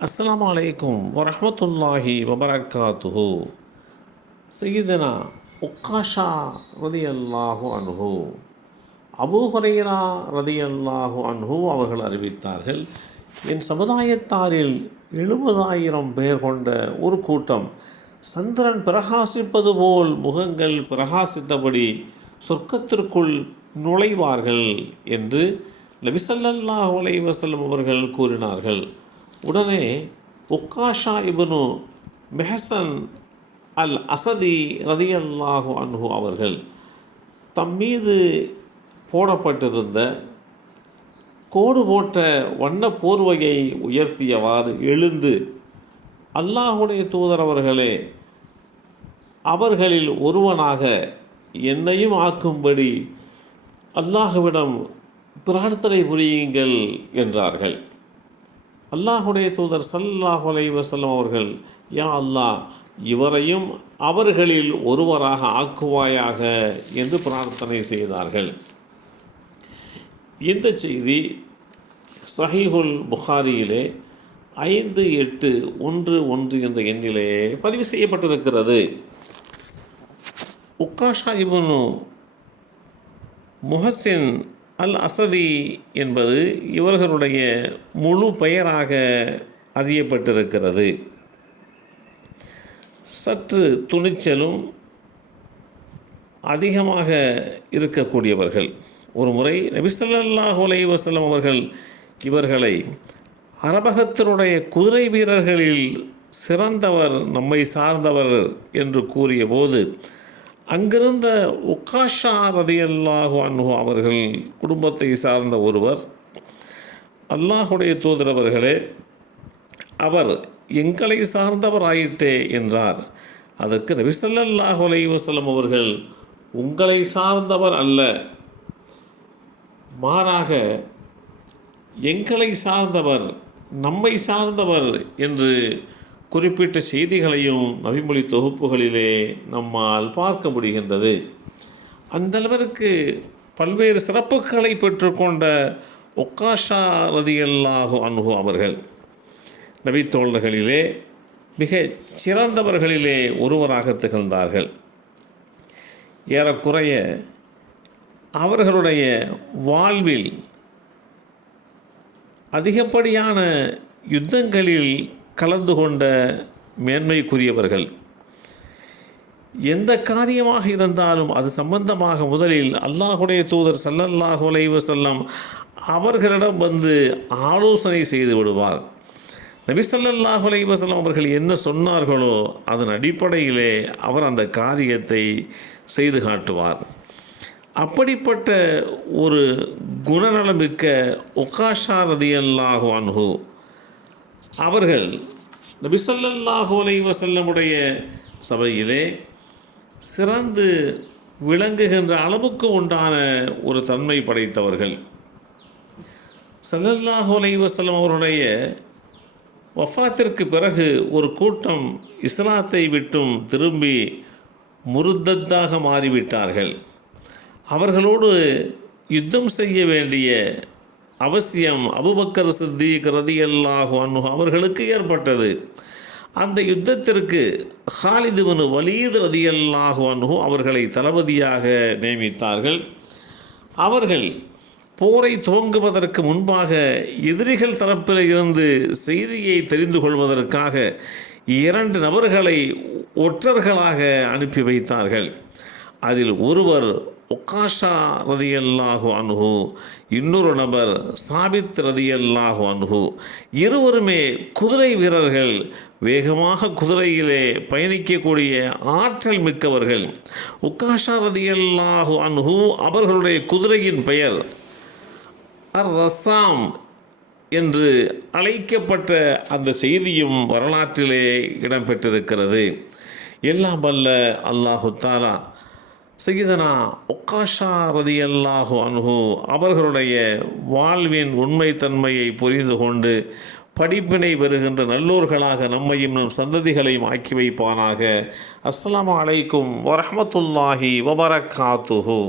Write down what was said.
அஸ்லாம் அலைக்கும் வரமத்துல்லாஹி வபரகாத்துஹு செய்தனா உக்காஷா ரதியல்லாஹு அன்ஹு. அபூஹரைரா ரதியல்லாஹு அன்ஹு அவர்கள் அறிவித்தார்கள் என் சமுதாயத்தாரில் எழுபதாயிரம் பேர் கொண்ட ஒரு கூட்டம் சந்திரன் பிரகாசிப்பது போல் முகங்கள் பிரகாசித்தபடி சொர்க்கத்திற்குள் நுழைவார்கள் என்று நபிசல்லாஹ் அலைஹி அவர்கள் கூறினார்கள். உடனே உக்காஷா இபனு மெஹசன் அல் அசதி ரதியல்லாஹு அன்ஹு அவர்கள் தம் மீது போடப்பட்டிருந்த கோடு போட்ட வண்ண போர்வையை உயர்த்தியவாறு எழுந்து அல்லாஹுடைய தூதர் அவர்களே அவர்களில் ஒருவனாக என்னையும் ஆக்கும்படி அல்லாஹுவிடம் பிரார்த்தனை புரியுங்கள் என்றார்கள். அல்லாஹுடைய தூதர் சல்லாஹ் அலைவசல்லம் அவர்கள் யா அல்லாஹ் இவரையும் அவர்களில் ஒருவராக ஆக்குவாயாக என்று பிரார்த்தனை செய்தார்கள். இந்த செய்தி சஹீஹுல் புகாரியிலே ஐந்து எட்டு ஒன்று ஒன்று என்ற எண்ணிலே பதிவு செய்யப்பட்டிருக்கிறது. உக்காஷா இபனு முஹசின் அல் அசதி என்பது இவர்களுடைய முழு பெயராக அறியப்பட்டிருக்கிறது. சற்று துணிச்சலும் அதிகமாக இருக்கக்கூடியவர்கள். ஒரு முறை நபிசல்லாஹ் அலைஹி வஸல்லம் அவர்கள் இவர்களை அரபகத்தினுடைய குதிரை வீரர்களில் சிறந்தவர் நம்மை சார்ந்தவர் என்று கூறிய போது அங்கிருந்த உக்காஷா ரதியல்லாஹு அன்ஹு அவர்கள் குடும்பத்தை சார்ந்த ஒருவர் அல்லாஹுடைய தூதரவர்களே அவர் எங்களை சார்ந்தவர் ஆயிட்டே என்றார். அதற்கு நபிசல்லாஹு அலைஹி வசலம் அவர்கள் உங்களை சார்ந்தவர் அல்ல. மாறாக எங்களை சார்ந்தவர் நம்மை சார்ந்தவர் என்று குறிப்பிட்ட செய்திகளையும் நபிமொழி தொகுப்புகளிலே நம்மால் பார்க்க முடிகின்றது. அந்தளவிற்கு பல்வேறு சிறப்புகளை பெற்றுக்கொண்ட ஒக்காஷா ரதியல்லாஹு அனுகு அவர்கள் நபித்தோழர்களிலே மிக சிறந்தவர்களிலே ஒருவராக திகழ்ந்தார்கள். ஏறக்குறைய அவர்களுடைய வாழ்வில் அதிகப்படியான யுத்தங்களில் கலந்து கொண்ட மேன்மைக்குரியவர்கள். எந்த காரியமாக இருந்தாலும் அது சம்பந்தமாக முதலில் அல்லாஹுடைய தூதர் சல்லல்லாஹு அலைவ செல்லம் அவர்களிடம் வந்து ஆலோசனை செய்து விடுவார். நபி ஸல்லல்லாஹு அலைஹி அவர்கள் என்ன சொன்னார்களோ அதன் அடிப்படையிலே அவர் அந்த காரியத்தை செய்து காட்டுவார். அப்படிப்பட்ட ஒரு குணநலமிக்க ஒகாஷா ரதியல்லாஹு அன்ஹு அவர்கள் நபிசல்லாஹு அலைஹி வசல்லமுடைய சபையிலே சிறந்து விளங்குகின்ற அளவுக்கு உண்டான ஒரு தன்மை படைத்தவர்கள். சல்லல்லாஹோலை வசல்லம் வஸல்லம் அவருடைய வஃபாத்திற்கு பிறகு ஒரு கூட்டம் இஸ்லாத்தை விட்டும் திரும்பி முருத்தத்தாக மாறிவிட்டார்கள். அவர்களோடு யுத்தம் செய்ய வேண்டிய அவசியம் அபுபக்கர் சித்திக் ரதியல்லாஹு அன்னு அவர்களுக்கு ஏற்பட்டது. அந்த யுத்தத்திற்கு ஹாலிது பின் வலீத் ரதியல்லாஹு அன்ஹு அவர்களை தளபதியாக நியமித்தார்கள். அவர்கள் போரை துவங்குவதற்கு முன்பாக எதிரிகள் தரப்பில் இருந்து செய்தியை தெரிந்து கொள்வதற்காக இரண்டு நபர்களை ஒற்றர்களாக அனுப்பி வைத்தார்கள். அதில் ஒருவர் உக்காஷா ரதியல்லாஹு அனுகு இன்னொரு நபர் சாபித் ரதியல்லாஹு அனுகு இருவருமே குதிரை வீரர்கள் வேகமாக குதிரையிலே பயணிக்கக்கூடிய ஆற்றல் மிக்கவர்கள். உக்காஷா ரதியல்லாஹு அன்ஹு அவர்களுடைய குதிரையின் பெயர் அர் ரசாம் என்று அழைக்கப்பட்ட அந்த செய்தியும் வரலாற்றிலே இடம்பெற்றிருக்கிறது. எல்லாம் வல்ல அல்லாஹு தாலா சையதனா ஒக்காஷா ரதி அல்லாஹு அன்ஹு அவர்களுடைய வாழ்வின் உண்மைத்தன்மையை புரிந்து கொண்டு படிப்பினை பெறுகின்ற நல்லோர்களாக நம்மையும் நம் சந்ததிகளையும் ஆக்கி வைப்பானாக. அஸ்லாம் அலைக்கும் வரமத்துல்லாஹி வபரகாத்துஹு.